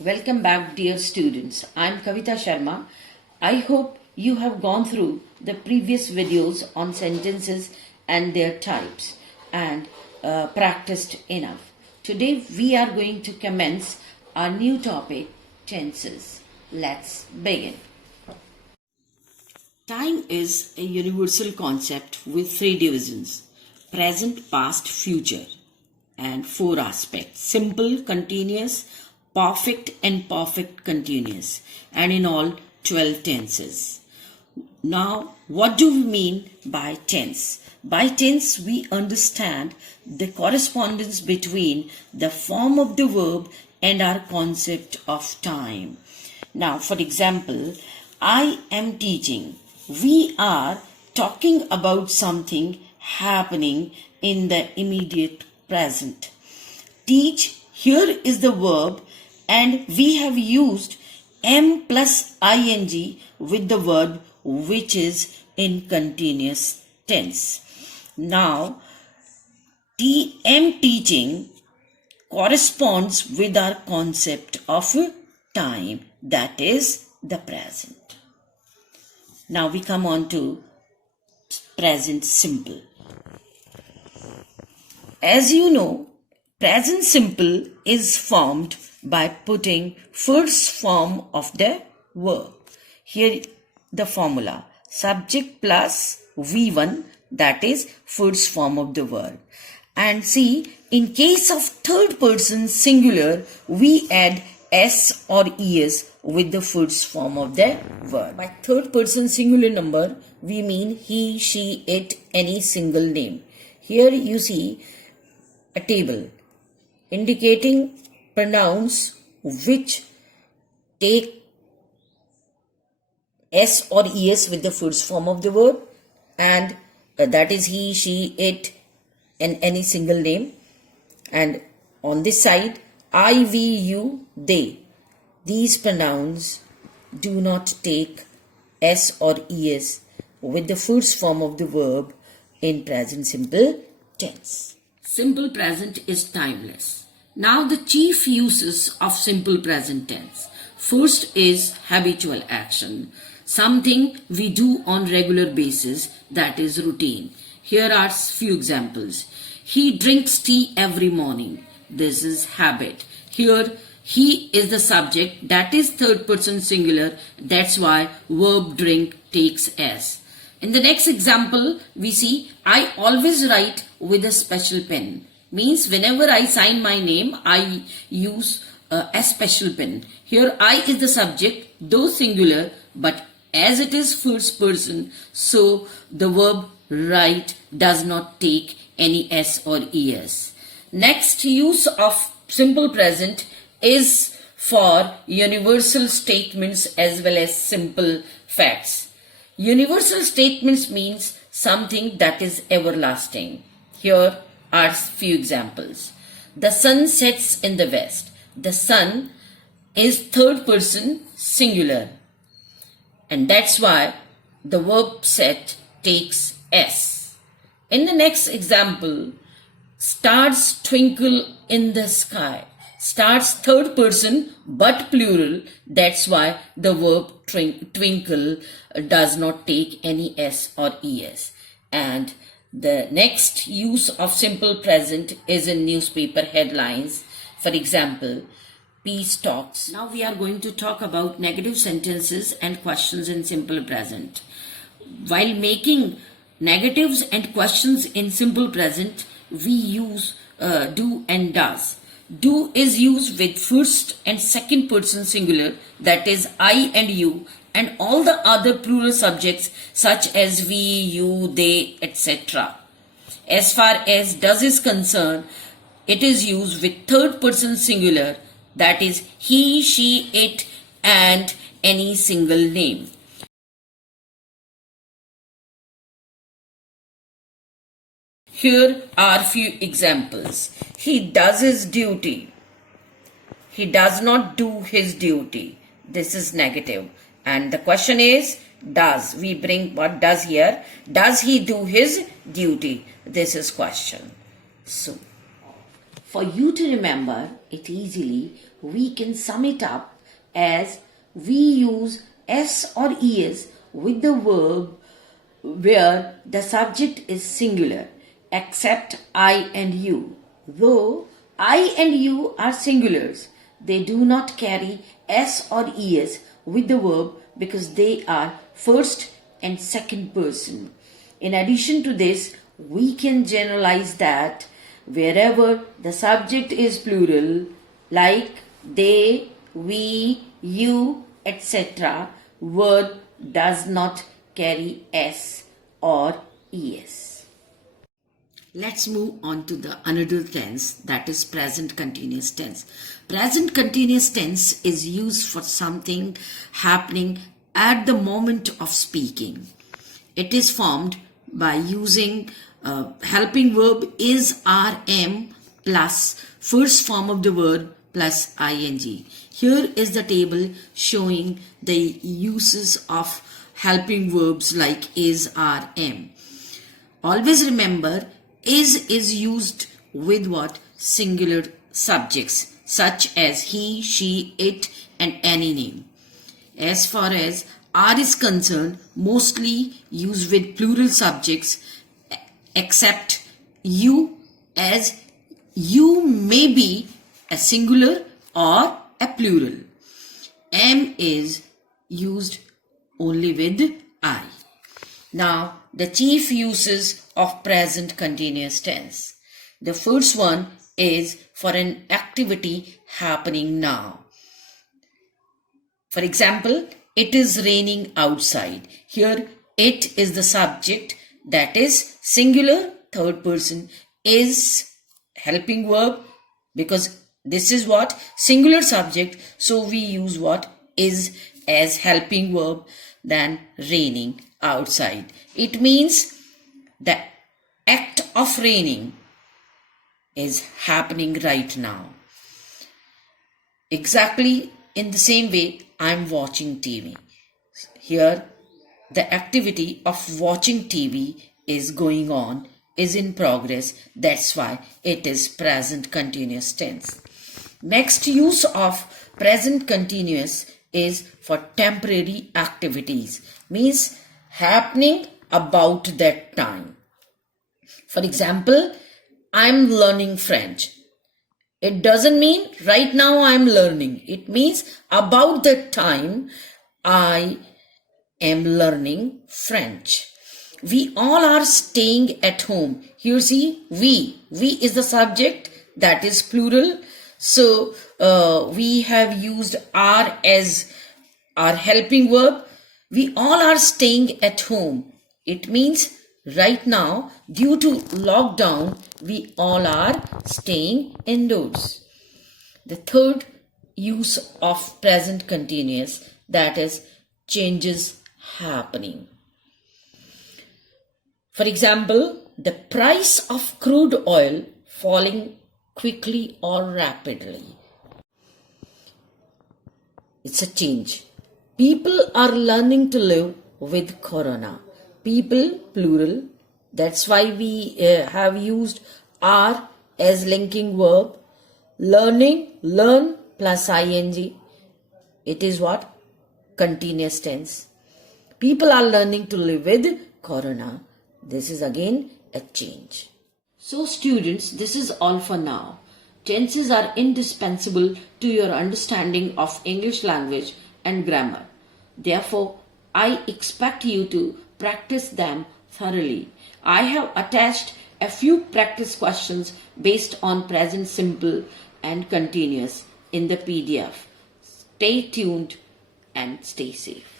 Welcome back, dear students. I'm Kavita Sharma. I hope you have gone through the previous videos on sentences and their types and practiced enough. Today we are going to commence our new topic, tenses. Let's begin. Time is a universal concept with three divisions: present, past, future, and four aspects: simple, continuous, perfect, and perfect continuous, and in all 12 tenses. Now, what do we mean by tense? By tense, we understand the correspondence between the form of the verb and our concept of time. Now, for example, I am teaching. We are talking about something happening in the immediate present. Teach, here is the verb, and we have used am plus ing with the verb which is in continuous tense. Now, am teaching corresponds with our concept of time, that is the present. Now we come on to present simple. As you know, present simple is formed by putting first form of the verb. Here the formula: subject plus V1, that is first form of the verb. And see, in case of third person singular, we add s or es with the first form of the verb. By third person singular number, we mean he, she, it, any single name. Here you see a table indicating pronouns which take s or es with the first form of the verb, and that is he, she, it, and any single name. And on this side, I, we, you, they. These pronouns do not take s or es with the first form of the verb in present simple tense. Simple present is timeless. Now the chief uses of simple present tense. First is habitual action, something we do on regular basis, that is routine. Here are few examples. He drinks tea every morning. This is habit. Here he is the subject, that is third person singular, that's why verb drink takes s. In the next example, we see I always write with a special pen. Means whenever I sign my name, I use a special pen. Here I is the subject, though singular, but as it is first person, so the verb write does not take any s or es. Next use of simple present is for universal statements as well as simple facts. Universal statements means something that is everlasting. Here are few examples. The sun sets in the west. The sun is third person singular, and that's why the verb set takes s. In the next example, stars twinkle in the sky. Stars third person but plural, that's why the verb twinkle does not take any s or es. And the next use of simple present is in newspaper headlines. For example, peace talks. Now we are going to talk about negative sentences and questions in simple present. While making negatives and questions in simple present, we use do and does. Do is used with first and second person singular, that is I and you, and all the other plural subjects such as we, you, they, etc. As far as does is concerned, it is used with third person singular, that is he, she, it, and any single name. Here are few examples. He does his duty. He does not do his duty. This is negative. And the question is, does. We bring what does here. Does he do his duty? This is question. So, for you to remember it easily, we can sum it up as we use s or es with the verb where the subject is singular except I and you. Though I and you are singulars, they do not carry s or es with the verb because they are first and second person. In addition to this, we can generalize that wherever the subject is plural, like they, we, you, etc., word does not carry s or es. Let's move on to the another tense, that is present continuous tense. Present continuous tense is used for something happening at the moment of speaking. It is formed by using helping verb is rm plus first form of the verb plus ing. Here is the table showing the uses of helping verbs like is rm. Always remember, is used with what? Singular subjects such as he, she, it and any name. As far as are is concerned, mostly used with plural subjects except you, as you may be a singular or a plural. Am is used only with I. Now, the chief uses of present continuous tense. The first one is for an activity happening now. For example, it is raining outside. Here, it is the subject, that is singular, third person, is helping verb because this is what? Singular subject. So we use what? Is as helping verb than raining outside. It means the act of raining is happening right now. Exactly in the same way, I'm watching TV. Here, the activity of watching TV is going on, is in progress. That's why it is present continuous tense. Next use of present continuous is for temporary activities, means happening about that time. For example, I'm learning French. It doesn't mean right now I'm learning. It means about that time I am learning French. We all are staying at home. Here see, we is the subject, that is plural. So we have used are as our helping verb. We all are staying at home. It means right now, due to lockdown, we all are staying indoors. The third use of present continuous, that is changes happening. For example, the price of crude oil falling quickly or rapidly. It's a change. People are learning to live with corona. People, plural. That's why we have used are as linking verb. Learning, learn plus ing. It is what? Continuous tense. People are learning to live with corona. This is again a change. So students, this is all for now. Tenses are indispensable to your understanding of English language and grammar. Therefore, I expect you to practice them thoroughly. I have attached a few practice questions based on present simple and continuous in the PDF. Stay tuned and stay safe.